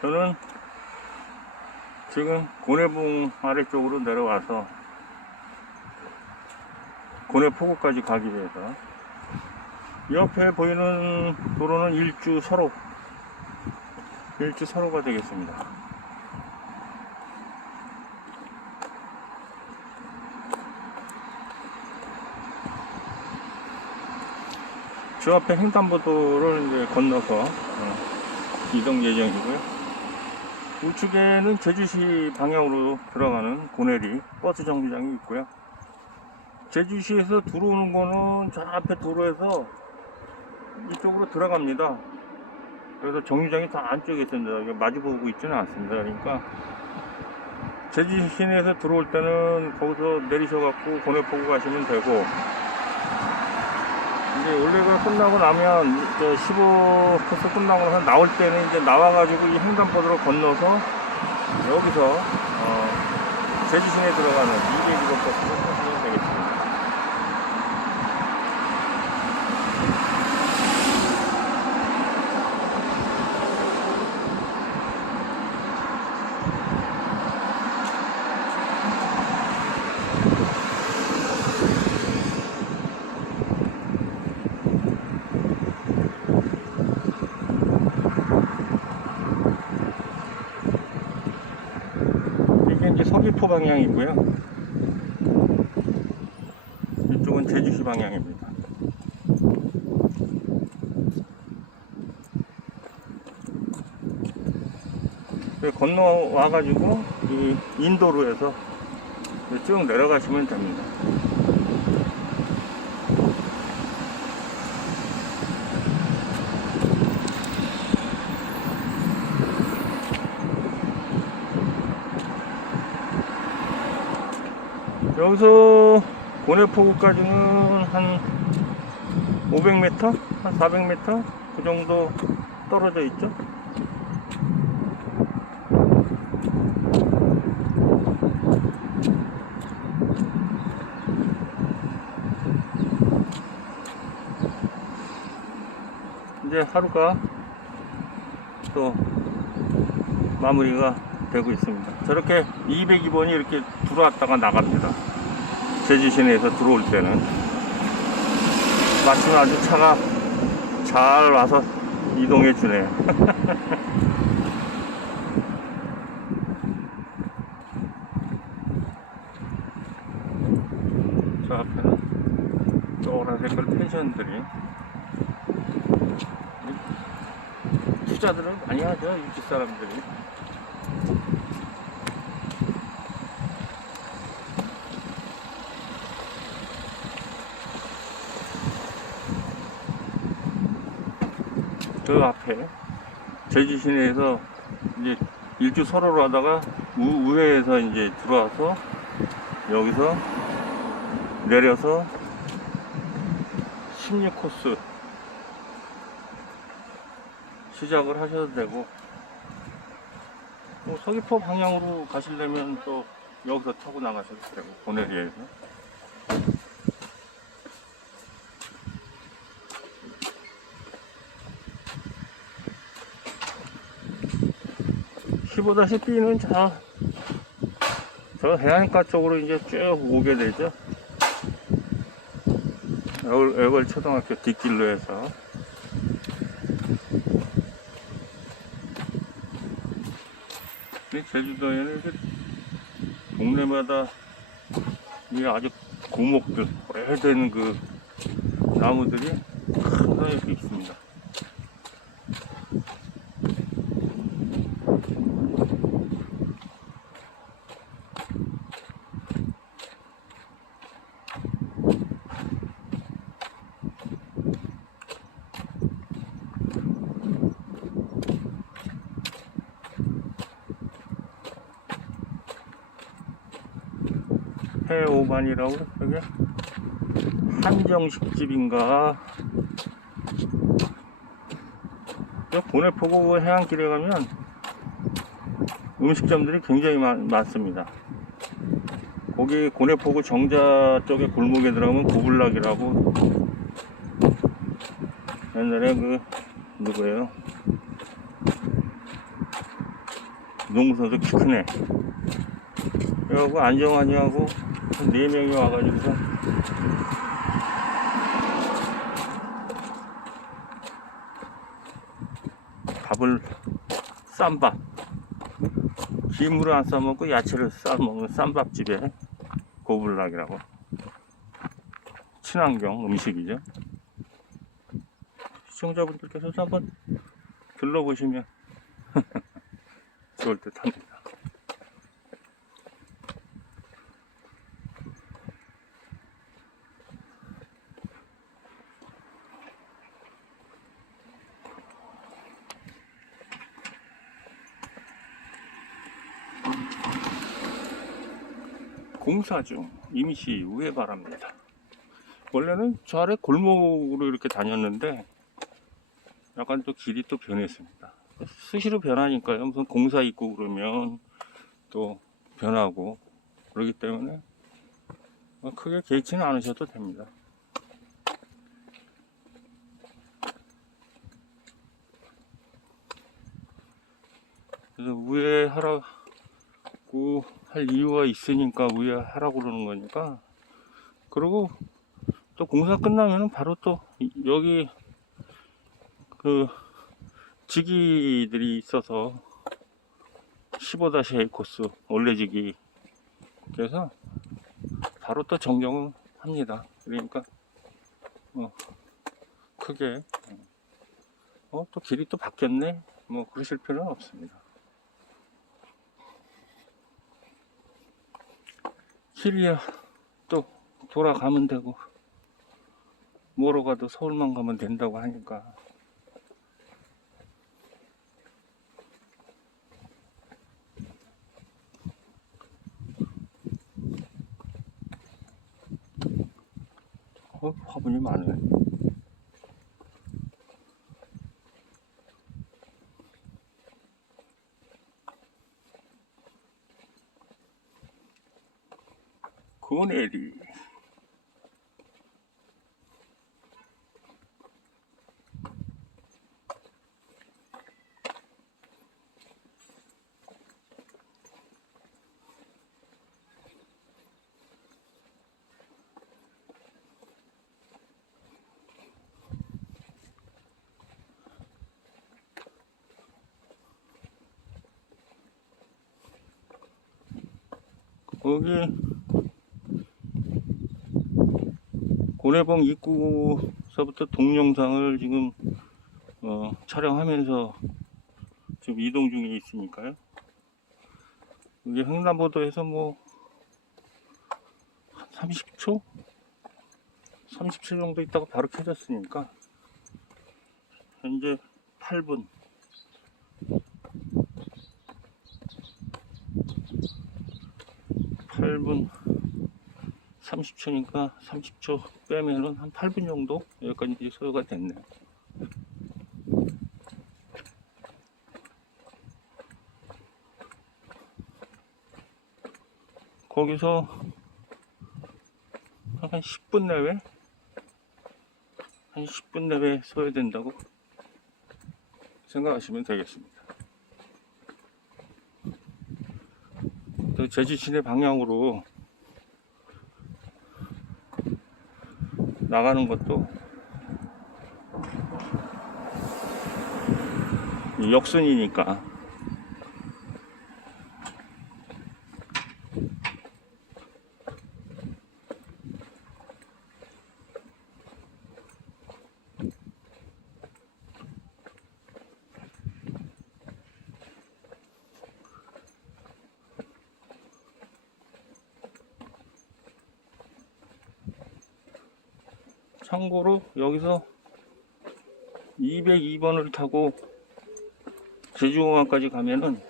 저는 지금 고내봉 아래쪽으로 내려와서 고내포구까지 가기 위해서 옆에 보이는 도로는 일주 서로 일주 서로가 되겠습니다. 주 앞에 횡단보도를 이제 건너서 어, 이동 예정이고요. 우측에는 제주시 방향으로 들어가는 고내리 버스 정류장이 있고요. 제주시에서 들어오는 거는 저 앞에 도로에서 이쪽으로 들어갑니다. 그래서 정류장이 다 안쪽에 있습니다. 마주보고 있지는 않습니다. 그러니까 제주 시 내에서 들어올 때는 거기서 내리셔갖고 고내 보고 가시면 되고 이제 원래가 끝나고 나면 이제 15 코스 끝나고 나서 나올 때는 이제 나와가지고 이 횡단보도로 건너서 여기서 어, 제주 시내 들어가는 202번 버스를 타시면 되겠습니다. 이게 서귀포 방향이고요. 이쪽은 제주시 방향입니다. 여기 건너와가지고 이 인도로에서 쭉 내려가시면 됩니다. 여기서 고내포구까지는 한 500m? 한 400m? 그 정도 떨어져 있죠? 이제 하루가 또 마무리가 되고 있습니다. 저렇게 202번이 이렇게 들어왔다가 나갑니다. 제주 시내에서 들어올 때는 마침 아주 차가 잘 와서 이동해 주네요. 저 앞에는 노란 색깔 펜션들이 투자들을 많이 하죠, 이 집 사람들이. 그 앞에 제주 시내에서 이제 일주 서로로 하다가 우, 우회에서 이제 들어와서 여기서 내려서 16코스 시작을 하셔도 되고 뭐 서귀포 방향으로 가시려면 또 여기서 타고 나가셔도 되고 고내리에서 보다시피는 저, 저 해안가 쪽으로 이제 쭉 오게 되죠. 애월, 애월 초등학교 뒷길로 해서. 이 제주도에는 동네마다 이 아주 고목들, 오래된 그 나무들이 항상 이렇게 있습니다. 해오반이라고? 여기 한정식집인가? 저 고내포구 해안길에 가면 음식점들이 굉장히 많, 많습니다. 거기 고내포구 정자 쪽에 골목에 들어가면 고블락이라고 옛날에 그 누구예요? 농구 선수 키 크네. 그리고 안정환이하고 한 4명이 와가지고서. 밥을 쌈밥. 김으로 안 싸먹고 야채를 싸먹는 쌈밥집에 고블락이라고. 친환경 음식이죠. 시청자분들께서도 한번 들러보시면 좋을 듯 합니다 공사 중 임시 우회 바랍니다. 원래는 저 아래 골목으로 이렇게 다녔는데 약간 또 길이 또 변했습니다. 수시로 변하니까요. 무슨 공사 있고 그러면 또 변하고 그러기 때문에 뭐 크게 개의치는 않으셔도 됩니다. 그래서 우회하 라고 할 이유가 있으니까 우회하라고 그러는 거니까. 그리고 또 공사 끝나면은 바로 또 이- 여기 그 지기들이 있어서 15-A 코스 올레지기. 그래서 바로 또 정경을 합니다. 그러니까 어 크게. 어 또 길이 또 바뀌었네. 뭐 그러실 필요는 없습니다 길이야 또 돌아가면 되고 뭐로 가도 서울만 가면 된다고 하니까 어, 화분이 많네 고내리 거기 고래봉 입구서부터 동영상을 지금 어, 촬영하면서 지금 이동 중에 있으니까요. 이게 횡단보도에서 뭐 30초? 30초 정도 있다가 바로 켜졌으니까 현재 8분 팔분 30초니까 30초 빼면은 한 8분 정도 여기까지 소요가 됐네요. 거기서 한 10분 내외? 한 10분 내외 소요된다고 생각하시면 되겠습니다. 또 제주 시내 방향으로 나가는 것도 이 역순이니까 참고로 여기서 202번을 타고 제주공항까지 가면은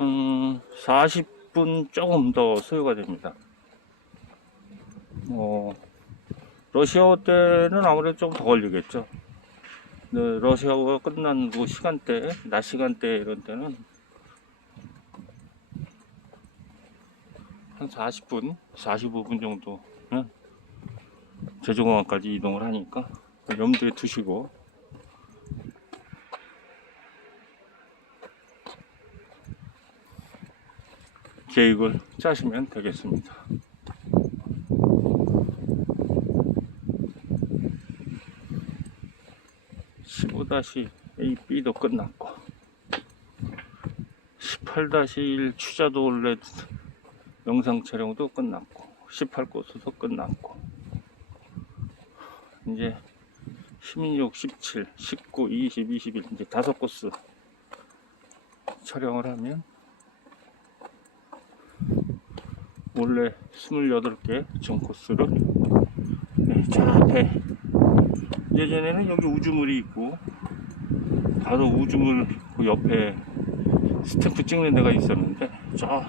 음, 40분 조금 더 소요가 됩니다. 뭐 러시아어 때는 아무래도 좀 더 걸리겠죠. 네, 러시아어가 끝난 그 시간대, 낮 시간대 이런 때는 한 40분, 45분 정도는 제주공항까지 이동을 하니까 염두에 두시고 계획을 짜시면 되겠습니다. 15-AB도 끝났고 18-1 추자도 원래 영상 촬영도 끝났고 18코스도 끝났고. 이제 16, 17, 19, 20, 21 이제 다섯 코스 촬영을 하면 원래 28개 전 코스를 네, 저 앞에. 예전에는 여기 우주물이 있고 바로 우주물 그 옆에 스탬프 찍는 데가 있었는데 저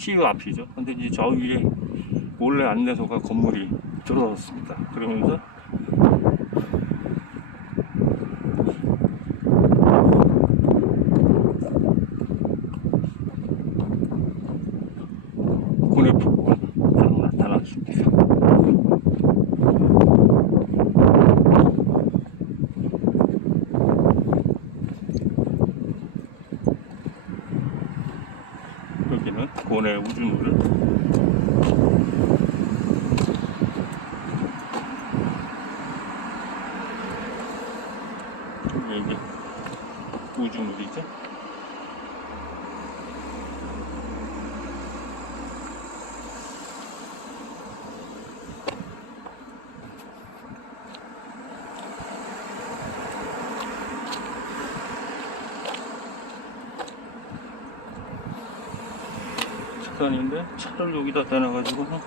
CU 앞이죠. 근데 이제 저 위에 몰래 안내소가 건물이 들어섰습니다. 그러면서 군의 폭우가 딱 나타났습니다. 고내 우주물을 이게 이제 우주물이죠. 직선인데 차를 여기다 대놔가지고는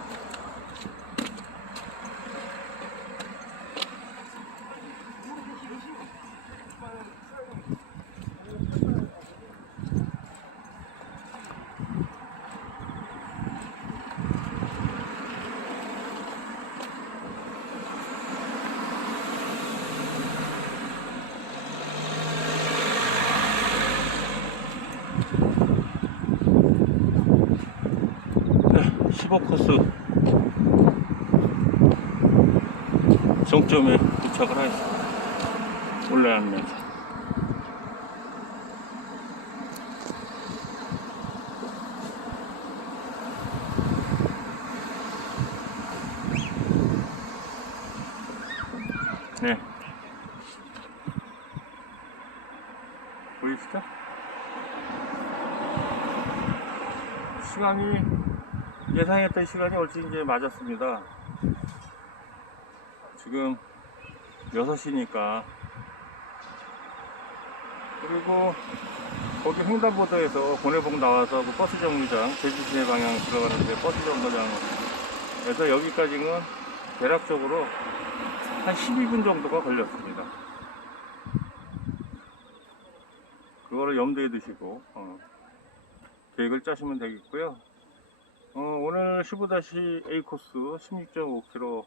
네, 15코스 정점에 도착을 하였습니다. 안면서 네. 보이시죠? 시간이 예상했던 시간이 얼추 이제 맞았습니다. 지금 6시니까. 그리고 거기 횡단보도에서 고내봉 나와서 그 버스 정류장, 제주시내 방향 들어가는데 버스 정거장에서 여기까지는 대략적으로 한 12분 정도가 걸렸습니다. 그거를 염두에 두시고, 어, 계획을 짜시면 되겠고요. 어, 오늘 15-A 코스 16.5km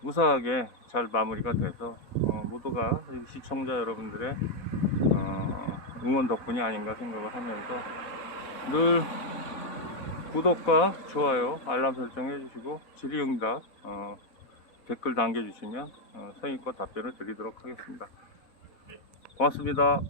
무사하게 잘 마무리가 돼서 어, 모두가 시청자 여러분들의 어, 응원 덕분이 아닌가 생각을 하면서 늘 구독과 좋아요, 알람 설정해 주시고 질의응답 어, 댓글 남겨주시면 어, 성의껏 답변을 드리도록 하겠습니다. 고맙습니다.